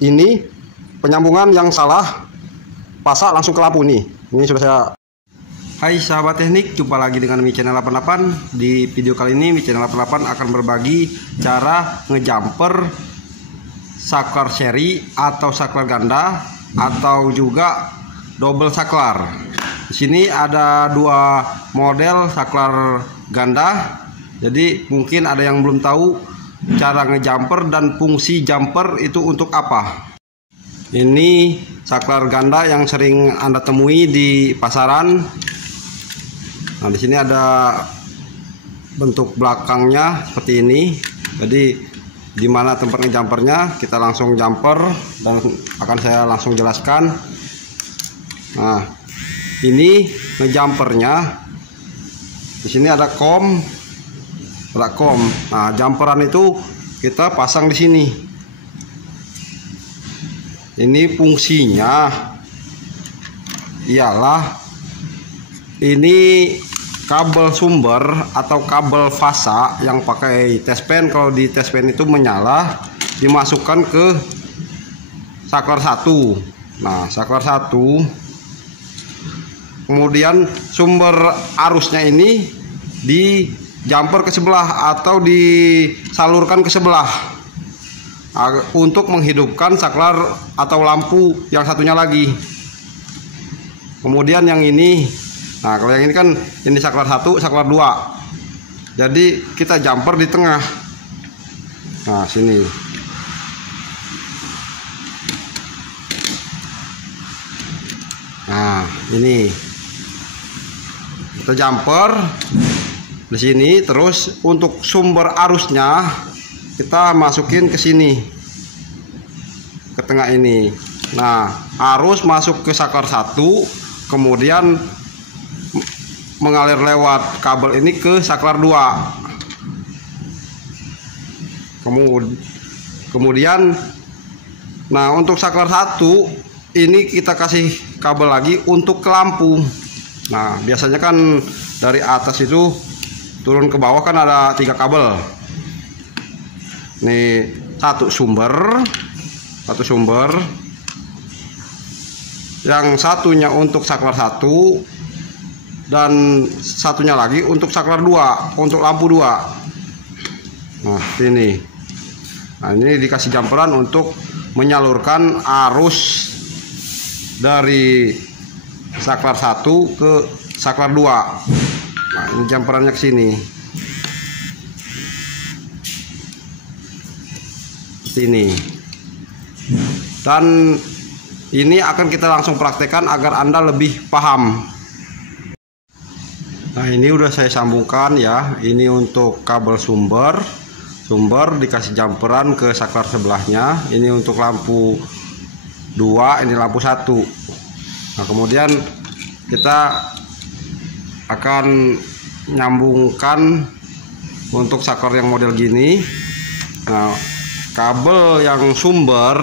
ini penyambungan yang salah, pasang langsung ke lampu nih. Ini sudah saya. Hai sahabat teknik, jumpa lagi dengan Mi Channel 88. Di video kali ini Mi Channel 88 akan berbagi cara ngejumper saklar seri atau saklar ganda atau juga double saklar. Di sini ada dua model saklar ganda. Jadi mungkin ada yang belum tahu cara ngejumper dan fungsi jumper itu untuk apa. Ini saklar ganda yang sering Anda temui di pasaran. Nah, di sini ada bentuk belakangnya seperti ini. Jadi di mana tempat ngejumpernya, kita langsung jumper dan akan saya langsung jelaskan. Nah, ini ngejumpernya. Di sini ada kom. Nah, jumperan itu kita pasang di sini. Ini fungsinya ialah ini kabel sumber atau kabel fasa yang pakai tespen. Kalau di tespen itu menyala, dimasukkan ke saklar 1. Nah, saklar 1. Kemudian sumber arusnya ini di jumper ke sebelah atau disalurkan ke sebelah untuk menghidupkan saklar atau lampu yang satunya lagi. Kemudian yang ini, nah kalau yang ini kan ini saklar 1, saklar 2. Jadi kita jumper di tengah. Nah, sini. Nah, ini kita jumper di sini. Terus untuk sumber arusnya kita masukin ke sini, ke tengah ini. Nah, arus masuk ke saklar 1, kemudian mengalir lewat kabel ini ke saklar 2. Kemudian nah, untuk saklar 1 ini kita kasih kabel lagi untuk ke lampu. Nah, biasanya kan dari atas itu turun ke bawah kan ada 3 kabel. Nih, satu sumber. Yang satunya untuk saklar 1 dan satunya lagi untuk saklar 2, untuk lampu 2. Nah, ini. Nah, ini dikasih jumperan untuk menyalurkan arus dari saklar 1 ke saklar 2. Nah, ini jumperannya ke sini. Sini. Dan ini akan kita langsung praktekkan agar Anda lebih paham. Nah, ini udah saya sambungkan ya. Ini untuk kabel sumber dikasih jumperan ke saklar sebelahnya. Ini untuk lampu 2, ini lampu 1. Nah, kemudian kita akan nyambungkan untuk saklar yang model gini. Nah, kabel yang sumber,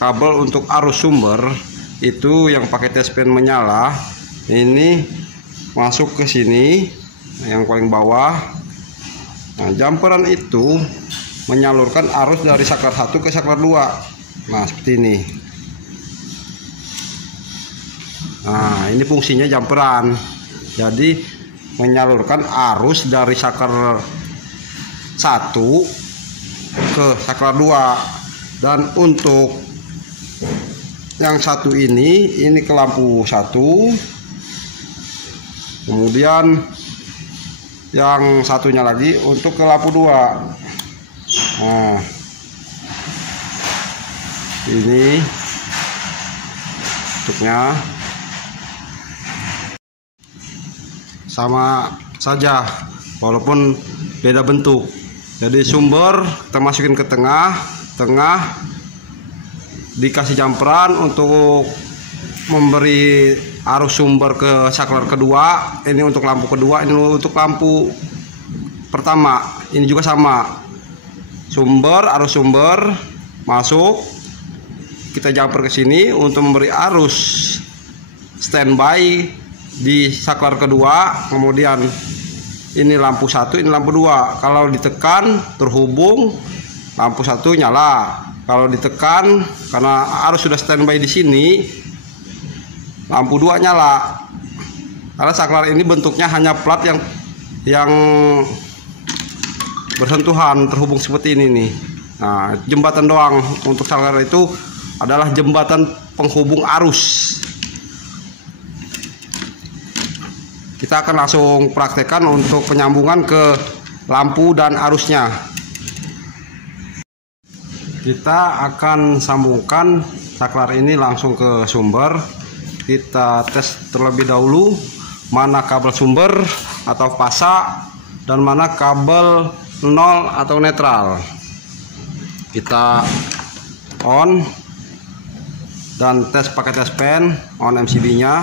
kabel untuk arus sumber itu yang pakai tespen menyala, ini masuk ke sini, yang paling bawah. Nah, jumperan itu menyalurkan arus dari saklar 1 ke saklar 2. Nah, seperti ini. Nah, ini fungsinya jumperan. Jadi menyalurkan arus dari saklar 1 ke saklar 2. Dan untuk yang satu ini ke lampu 1. Kemudian yang satunya lagi untuk ke lampu 2. Nah, ini bentuknya sama saja walaupun beda bentuk. Jadi sumber kita masukin ke tengah, dikasih jumperan untuk memberi arus sumber ke saklar kedua. Ini untuk lampu kedua, ini untuk lampu pertama. Ini juga sama. Arus sumber masuk, kita jumper ke sini untuk memberi arus standby di saklar kedua. Kemudian ini lampu 1, ini lampu 2. Kalau ditekan terhubung, lampu 1 nyala, kalau ditekan karena arus sudah standby di sini, lampu 2 nyala. Karena saklar ini bentuknya hanya plat yang bersentuhan terhubung seperti ini nih. Nah, jembatan doang untuk saklar itu adalah jembatan penghubung arus. Kita akan langsung praktekkan untuk penyambungan ke lampu dan arusnya. Kita akan sambungkan saklar ini langsung ke sumber. Kita tes terlebih dahulu mana kabel sumber atau fasa dan mana kabel nol atau netral. Kita on dan tes pakai tes pen, on MCB nya,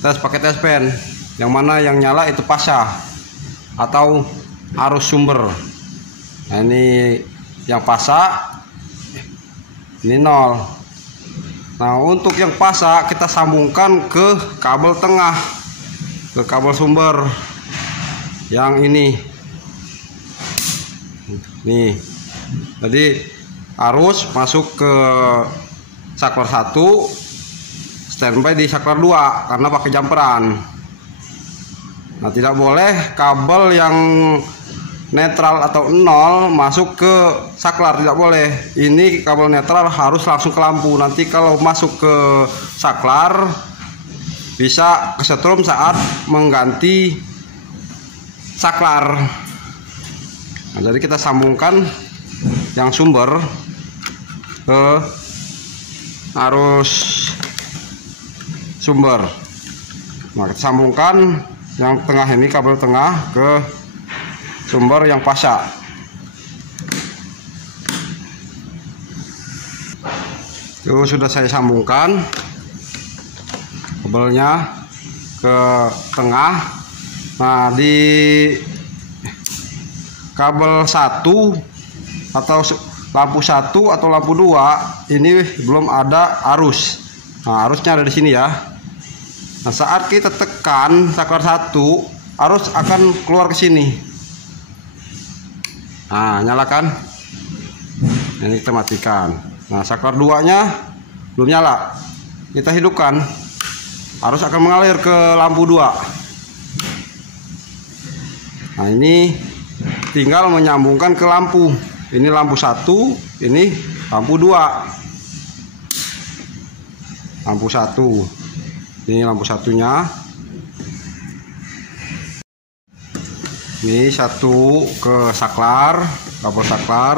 tes pakai tes pen. Yang mana yang nyala itu fasa atau arus sumber. Nah, ini yang fasa, ini nol. Nah, untuk yang fasa kita sambungkan ke kabel tengah, ke kabel sumber yang ini nih. Jadi arus masuk ke saklar 1, standby di saklar 2 karena pakai jumperan. Nah, tidak boleh kabel yang netral atau nol masuk ke saklar, tidak boleh. Ini kabel netral harus langsung ke lampu. Nanti kalau masuk ke saklar bisa kesetrum saat mengganti saklar. Nah, jadi kita sambungkan yang sumber ke arus sumber. Nah, kita sambungkan yang tengah ini, kabel tengah ke sumber yang fasa. Itu sudah saya sambungkan kabelnya ke tengah. Nah, di kabel 1 atau lampu 1 atau lampu 2 ini belum ada arus. Nah, arusnya ada di sini ya. Nah, saat kita tekan saklar 1, arus akan keluar ke sini. Nah, nyalakan. Ini kita matikan. Nah, saklar 2 nya belum nyala. Kita hidupkan. Arus akan mengalir ke lampu 2. Nah, ini tinggal menyambungkan ke lampu. Ini lampu 1, ini lampu 2. Lampu 1. Ini lampu satunya. Ini 1 ke saklar, kabel saklar.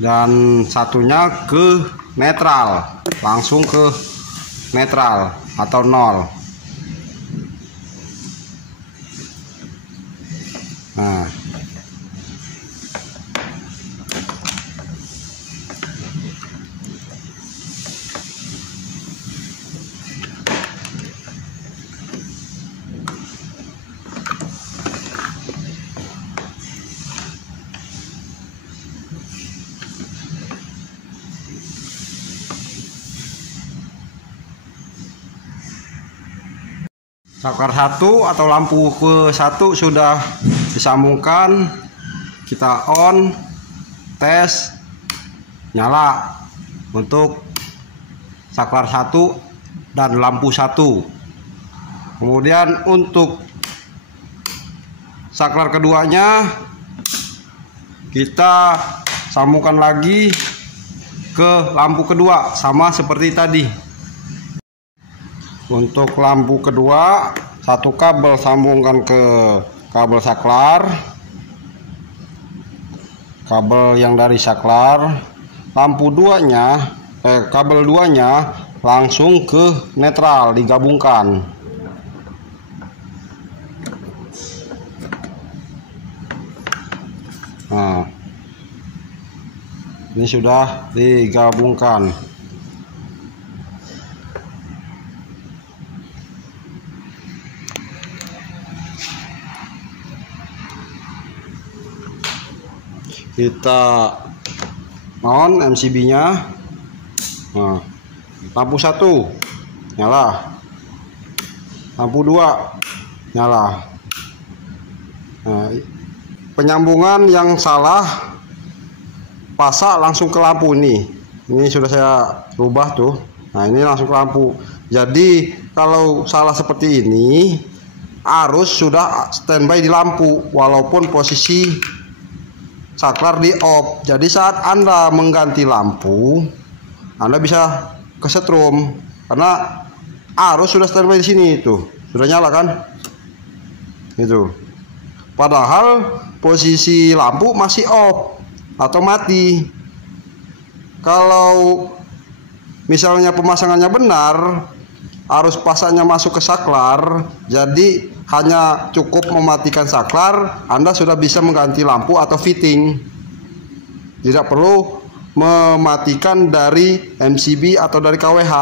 Dan satunya ke netral, langsung ke netral atau nol. Nah, saklar 1 atau lampu ke 1 sudah disambungkan. Kita on, tes, nyala untuk saklar 1 dan lampu 1. Kemudian untuk saklar keduanya kita sambungkan lagi ke lampu kedua, sama seperti tadi. Untuk lampu kedua, 1 kabel sambungkan ke kabel saklar, kabel yang dari saklar. Lampu 2 nya, kabel 2 nya langsung ke netral, digabungkan. Nah, ini sudah digabungkan. Kita on MCB nya. Nah, lampu 1 nyala. lampu 2 nyala. Nah, penyambungan yang salah, pasak langsung ke lampu ini sudah saya rubah tuh. Nah, ini langsung ke lampu. Jadi kalau salah seperti ini, arus sudah standby di lampu walaupun posisi saklar di off. Jadi saat Anda mengganti lampu, Anda bisa kesetrum karena arus sudah standby di sini tuh. Sudah nyala kan? Itu. Padahal posisi lampu masih off atau mati. Kalau misalnya pemasangannya benar, arus pasangnya masuk ke saklar, jadi hanya cukup mematikan saklar, Anda sudah bisa mengganti lampu atau fitting. Tidak perlu mematikan dari MCB atau dari KWH.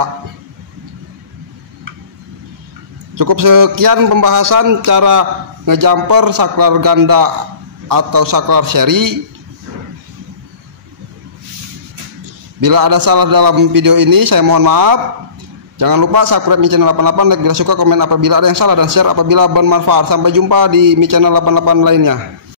Cukup sekian pembahasan cara ngejumper saklar ganda atau saklar seri. Bila ada salah dalam video ini, saya mohon maaf. Jangan lupa subscribe Mi Channel 88, like bila suka, komen apabila ada yang salah, dan share apabila bermanfaat. Sampai jumpa di Mi Channel 88 lainnya.